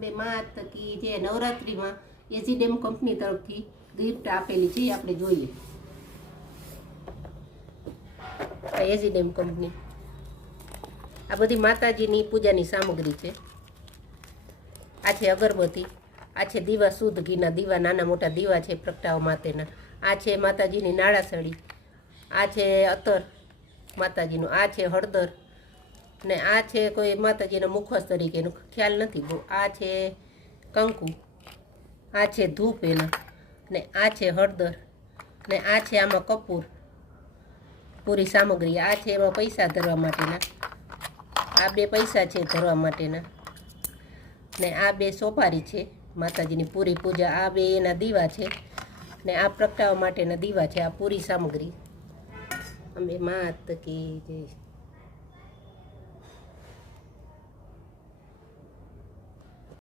અંબે માં તકી જે નવરાત્રિમાં એજીડેમ કંપની તરફથી ગિફ્ટ આપેલી છે એ આપણે જોઈએ. એજીડેમ કંપની આ બધી માતાજીની પૂજાની સામગ્રી છે. આ છે અગરબત્તી, આ છે દીવા, શુદ્ધ ઘીના દીવા, નાના મોટા દીવા છે પ્રગટાવવા માટેના. આ છે માતાજીની નાળાસળી, આ છે અત્તર માતાજીનું, આ છે હળદર, ને આ છે કોઈ માતાજીના મુખવાસ તરીકેનું ખ્યાલ નથી બહુ. આ છે કંકુ, આ છે ધૂપ એના, ને આ છે હળદર, ને આ છે આમાં કપૂર પૂરી સામગ્રી. આ છે એમાં પૈસા ધરવા માટેના, આ બે પૈસા છે ધરવા માટેના, ને આ બે સોપારી છે માતાજીની પૂરી પૂજા. આ બે એના દીવા છે, ને આ પ્રગટાવવા માટેના દીવા છે. આ પૂરી સામગ્રી. અંબે માત કી જય.